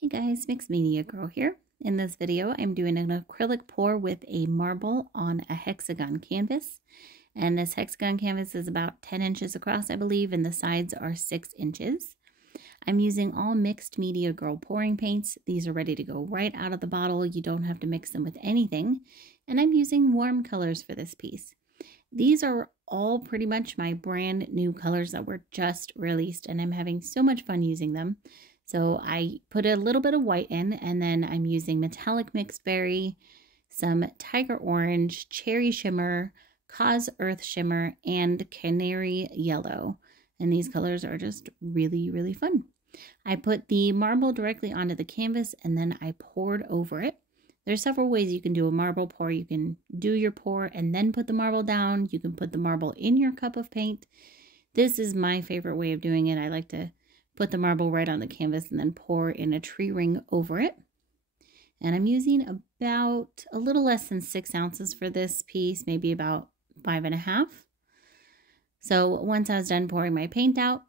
Hey guys, Mixed Media Girl here. In this video, I'm doing an acrylic pour with a marble on a hexagon canvas. And this hexagon canvas is about 10 inches across, I believe, and the sides are 6 inches. I'm using all Mixed Media Girl pouring paints. These are ready to go right out of the bottle. You don't have to mix them with anything. And I'm using warm colors for this piece. These are all pretty much my brand new colors that were just released, and I'm having so much fun using them. So I put a little bit of white in, and then I'm using metallic mixed berry, some tiger orange, cherry shimmer, cause earth shimmer, and canary yellow. And these colors are just really, really fun. I put the marble directly onto the canvas, and then I poured over it. There's several ways you can do a marble pour. You can do your pour and then put the marble down. You can put the marble in your cup of paint. This is my favorite way of doing it. I like to put the marble right on the canvas and then pour in a tree ring over it. And I'm using about a little less than 6 ounces for this piece, maybe about 5.5. So once I was done pouring my paint out,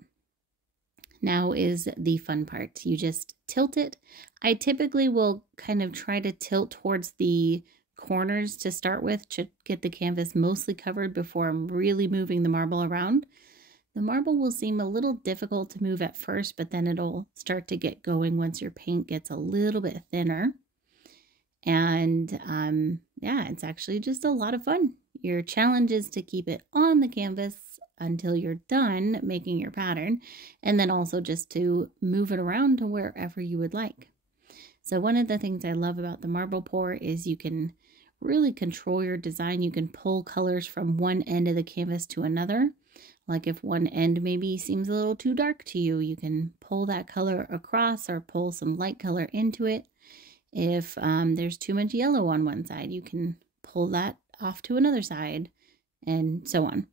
now is the fun part. You just tilt it. I typically will kind of try to tilt towards the corners to start with to get the canvas mostly covered before I'm really moving the marble around. The marble will seem a little difficult to move at first, but then it'll start to get going once your paint gets a little bit thinner. And yeah, it's actually just a lot of fun. Your challenge is to keep it on the canvas until you're done making your pattern, and then also just to move it around to wherever you would like. So one of the things I love about the marble pour is you can really control your design. You can pull colors from one end of the canvas to another. Like if one end maybe seems a little too dark to you, you can pull that color across or pull some light color into it. If there's too much yellow on one side, you can pull that off to another side, and so on.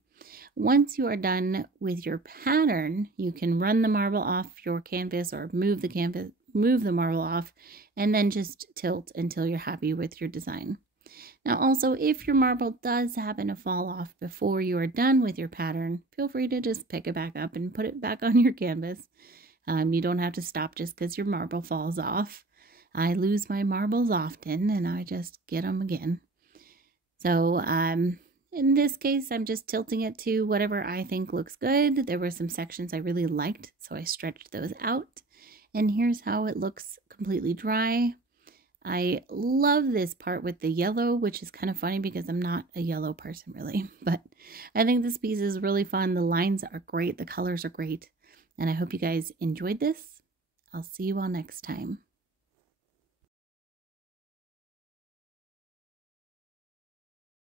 Once you are done with your pattern, you can run the marble off your canvas or move the marble off, and then just tilt until you're happy with your design. Now also, if your marble does happen to fall off before you are done with your pattern, feel free to just pick it back up and put it back on your canvas. You don't have to stop just because your marble falls off. I lose my marbles often, and I just get them again. So in this case, I'm just tilting it to whatever I think looks good. There were some sections I really liked, so I stretched those out. And here's how it looks completely dry. I love this part with the yellow, which is kind of funny because I'm not a yellow person really. But I think this piece is really fun. The lines are great. The colors are great. And I hope you guys enjoyed this. I'll see you all next time.